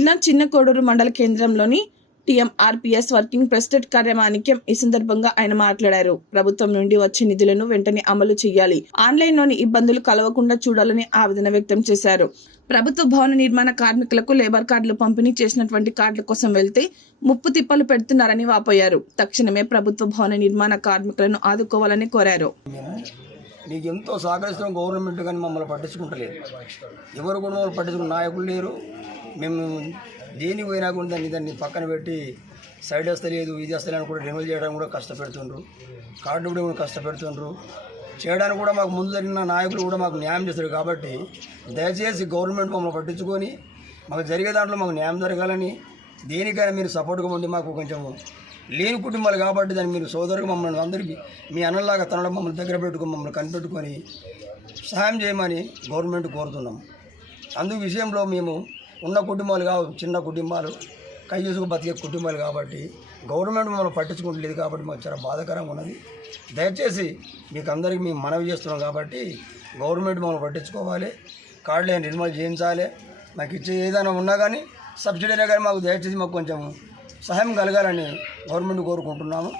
జిల్లా చిన్న కోడూరు మండల కేంద్రంలోని టీఎంఆర్పీఎస్ వర్కింగ్ ప్రెసిడెంట్ కార్యక్రమానికి ఈ సందర్భంగా ఆయన మాట్లాడారు. ప్రభుత్వం నుండి వచ్చే నిధులను వెంటనే అమలు చేయాలి, ఆన్లైన్లోని ఇబ్బందులు కలవకుండా చూడాలని ఆవేదన వ్యక్తం చేశారు. ప్రభుత్వ భవన నిర్మాణ కార్మికులకు లేబర్ కార్డులు పంపిణీ చేసినటువంటి కార్డుల కోసం వెళ్తే ముప్పు తిప్పలు పెడుతున్నారని వాపోయారు. తక్షణమే ప్రభుత్వ భవన నిర్మాణ కార్మికులను ఆదుకోవాలని కోరారు. మీకు ఎంతో సహకరిస్తున్న గవర్నమెంట్ కానీ మమ్మల్ని పట్టించుకుంటలేదు. ఎవరు కూడా మమ్మల్ని పట్టించుకున్న నాయకులు లేరు. మేము దేనికి పోయినా కూడా దాన్ని పక్కన పెట్టి సైడ్ వస్తలేదు, ఇది వస్తలేదు కూడా రెన్యువల్ చేయడానికి కూడా కష్టపెడుతుండ్రు. కార్డు కూడా కష్టపెడుతుండ్రు. చేయడానికి కూడా మాకు ముందు జరిగిన నాయకులు కూడా మాకు న్యాయం చేస్తారు. కాబట్టి దయచేసి గవర్నమెంట్ మమ్మల్ని పట్టించుకొని మాకు జరిగే దాంట్లో మాకు న్యాయం జరగాలని, దేనికైనా మీరు సపోర్ట్గా ఉండి మాకు కొంచెం లేని కుటుంబాలు కాబట్టి దాన్ని మీరు సోదరుగా మమ్మల్ని అందరికీ మీ అన్నలాగా తనడం మమ్మల్ని దగ్గర పెట్టుకొని మమ్మల్ని కనిపెట్టుకొని సహాయం చేయమని గవర్నమెంట్ కోరుతున్నాం. అందు విషయంలో మేము ఉన్న కుటుంబాలు కావు, చిన్న కుటుంబాలు, కై చేసుకు బతికే కుటుంబాలు కాబట్టి గవర్నమెంట్ మమ్మల్ని పట్టించుకుంటలేదు. కాబట్టి మాకు చాలా బాధాకరంగా ఉన్నది. దయచేసి మీకు అందరికీ మేము మనవి చేస్తున్నాం. కాబట్టి గవర్నమెంట్ మమ్మల్ని పట్టించుకోవాలి, కార్డులు రెన్యువల్ చేయించాలి. మాకు ఇచ్చే ఏదైనా ఉన్నా కానీ సబ్సిడీ అయినా కానీ మాకు దయచేసి మాకు కొంచెం సహాయం కలగాలని గవర్నమెంట్ కోరుకుంటున్నాము.